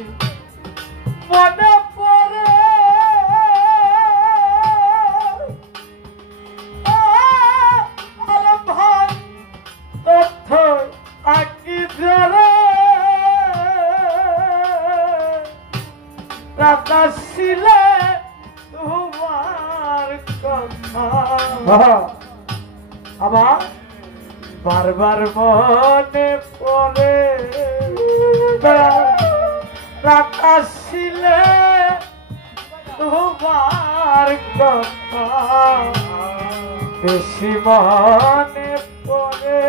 বেশি মনে পড়ে আলম ভাই তথ্য আঁকি ধরে রাতা ছিলে তোমার কথা আবার বারবার মনে পড়ে রাতা ছিলে তোমার কথা বেশি মনে পড়ে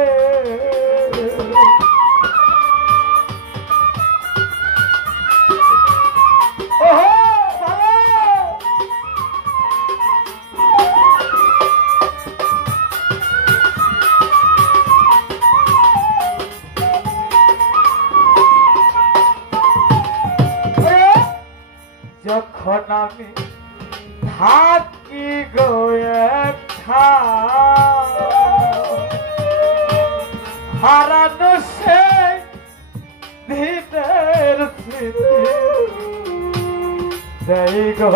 যখন আমি থাকি গো হারানো সে দিনের স্মৃতি সেই গো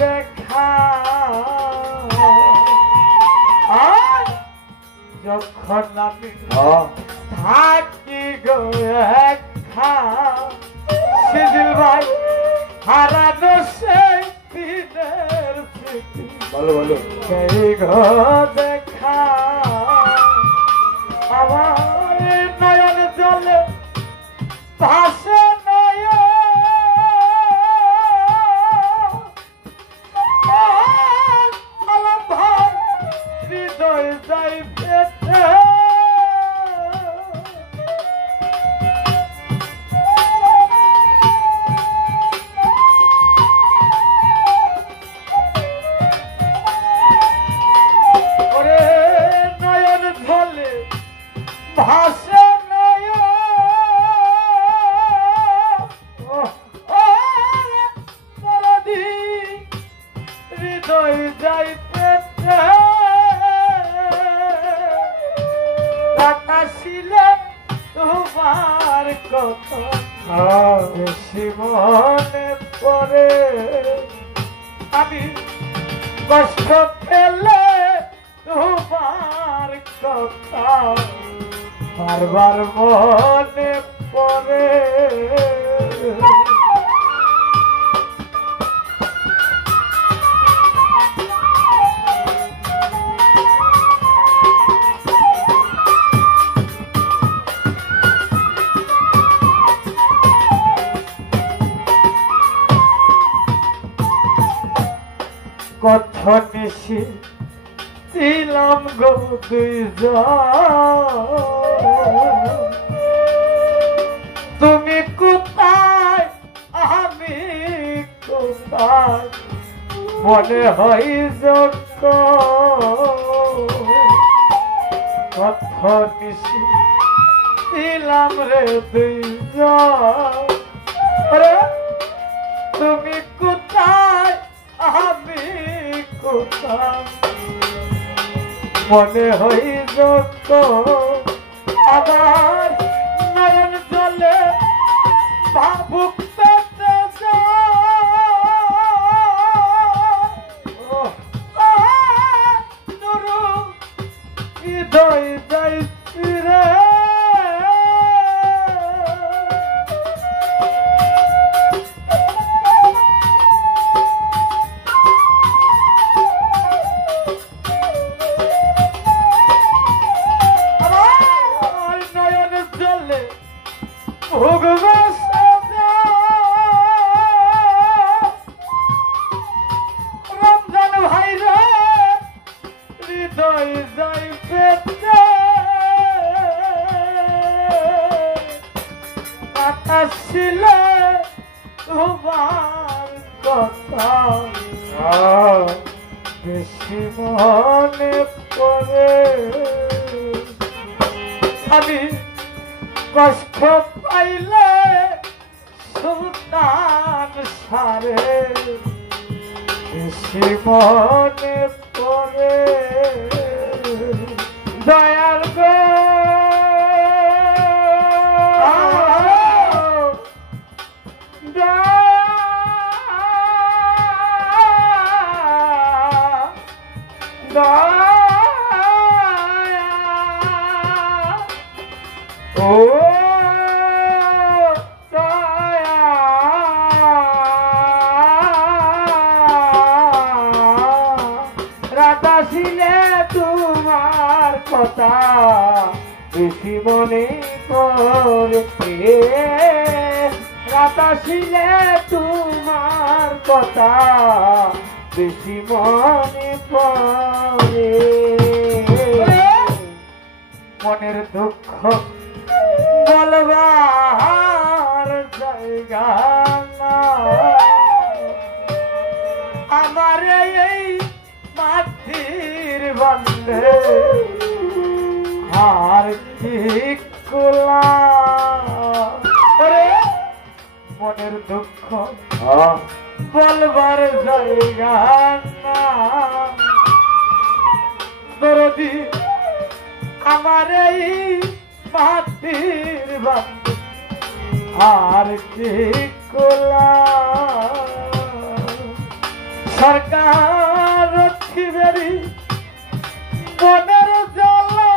দেখা যখন আমি থাকি গো সিজিল ভাই হারানো সেই দিনের স্মৃতি ভালো ভালো সেই গো দেখা আমার নয়ন জলে ভাসে আলম ভাই হৃদয় যাই পেটে ভাষা নয় হৃদয় যাই পেটে আকাশিলে তোমার কথা বেশি মনে পড়ে আমি কষ্ট পেলে তোমার কথা বারবার মনে পড়ে কত নিশি ছিলাম গো তুমি কোথায় আমি কোথায় মনে হয় কত নিশি ছিলাম রে তুমি কোথায় আমি কোথায় মনে হয় আবার নয়ন জলে ভাবুক হৃদয় যাই ফিরে রমজান ভাই রে হৃদয় যাই পেটে আকাশিলে তোমার কথা বেশি মনে পড়ে আমি কষ্ট পাইলে সুলতান সারে বেশি মনে পড়ে দয়াল গো ও দয়া রাধা ছিলে তোমার কথা বেশি মনে পড়ে রাধা ছিলে তোমার কথা বেশি মনে পড়ে মনের দুঃখ বলবার জায়গা না আমার এই মাটির বন্ধে আর কি কোলা মনের দুঃখ বলবার জায়গা না দরদি আমার এই মাটির বন্ধে আর কি কোলা সরকার রক্ষিবেরি মনের জ্বালা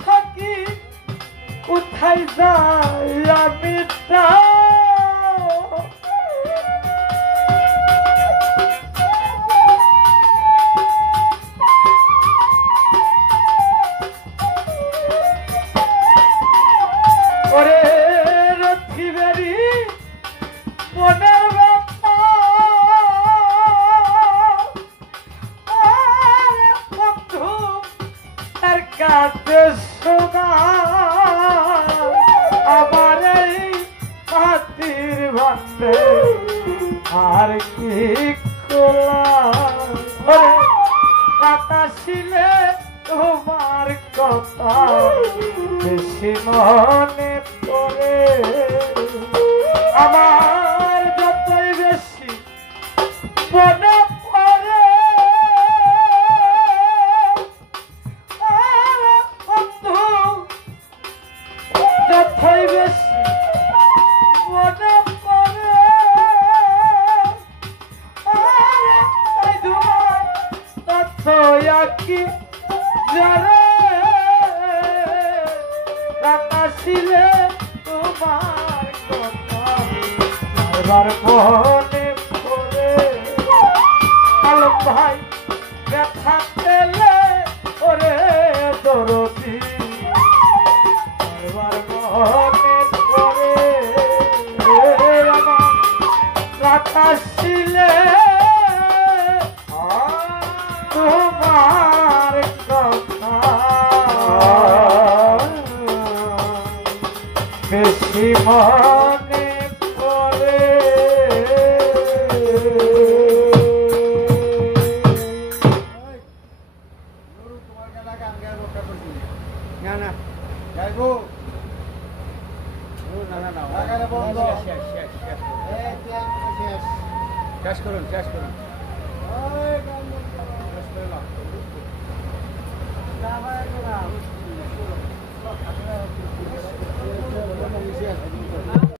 থাকি কোথায় যাই আমি ওরে রথিবেরি মনের বন্ধু তার কাছে শোনা আমার এই হাতির বন্ধে আর কি কথা ছিলে তোমার কথা বেশি মনে পড়ে আমার যতই বেশি মনে পড়ে বন্ধু যতই বেশি মনে পড়ে কি যারে রাতা ছিলে তোমার কথা বারবার মনে পড়ে আলম ভাই ব্যথা পেলে ওরে দরদি বারবার মনে পড়ে আমার রাতা ছিলে তোমার কথা বেশি মনে পড়ে না না যাইবো না না না শেষ করুন শেষ করুন শেষ করুন